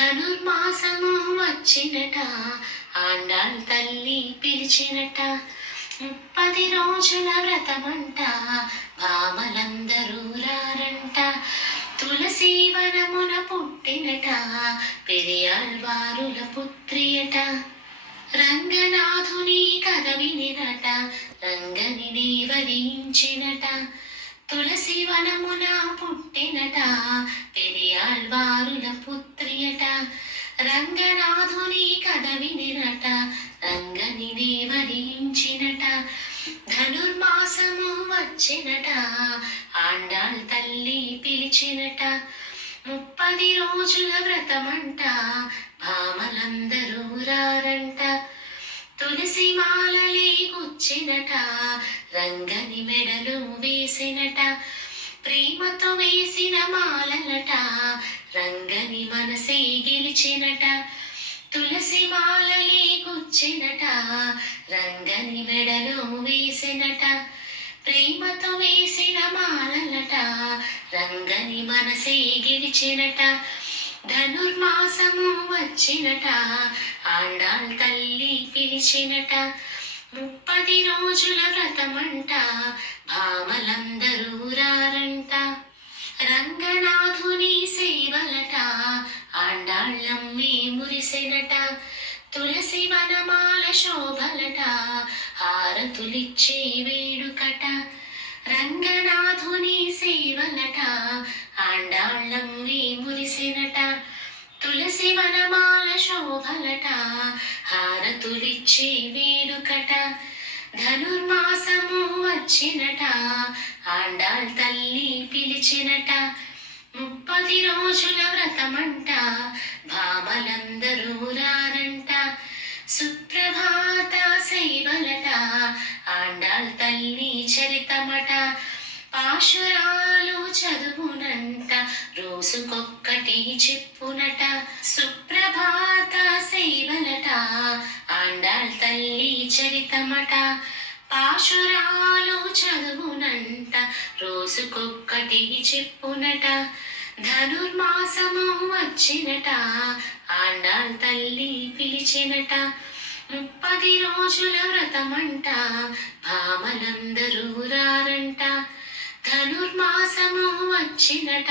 ధనుర్మాసము వచ్చినట, ఆండాళ్ తల్లి పిలిచినట. 30 రోజుల వ్రతమంట, భామలందరూ రారంట. తులసి వనమున పుట్టినట, పెరియాళ్వారుల పుత్రియట. రంగనాథుని కథ వినినట, రంగని వరించినట. తులసి వనమున పుట్టినట, పెరియాళ్వారుల పుత్రియట. రంగనాథుని కథ వినినట, రంగని వరించినట. ధనుర్మాసము వచ్చినట, ఆండాళ్ తల్లి పిలిచినట. 30 రోజుల వ్రతమంట, భామలందరూ రారంట. తులసి మాలలే గుచ్చినట, రంగని మెడలు వేసినట. ప్రేమతో వేసిన మాలలట, రంగని మనసే గెలిచినట. తులసి మాలలే గుచ్చినట, రంగని మెడలు వేసినట. ప్రేమతో వేసిన మాలలట, రంగని మనసే గెలిచినట. ధనుర్మాసము వచ్చినట, ఆండాళ్ తల్లి పిలిచినట. 30 రోజుల వ్రతమంట, భామలందరూ రారంట. రంగనాథుని సేవలట, ఆండాళ్ళమ్మే మురిసెనట. తులసి వనమాల శోభలట, హారతులిచ్చే వేడుకట. రంగనాథుని సేవలట, ఆండాళ్ళమ్మే మురిసెనట. తులసి వనమాల శోభలట, హారతులిచ్చే వేడుకట. ధనుర్మాసము వచ్చినట, ఆండాళ్ తల్లి పిలిచినట. 30 రోజుల వ్రతమంట, భామలందరూ రారంట. సుప్రభాత సేవలట, ఆండాళ్ తల్లి చరితమట. పాశురాలు చదువునంట, రోజుకొక్కటి చెప్పునట. సుప్రభాత సేవలట, ఆండాళ్ తల్లి చరితమట. పాశురాలు చదువునంట, రోజుకొక్కటి చెప్పునట. ధనుర్మాసము వచ్చినట, ఆండాళ్ తల్లి పిలిచినట. 30 రోజుల వ్రతమంట, భామలందరూ రారంట. ధనుర్మాసము వచ్చినట,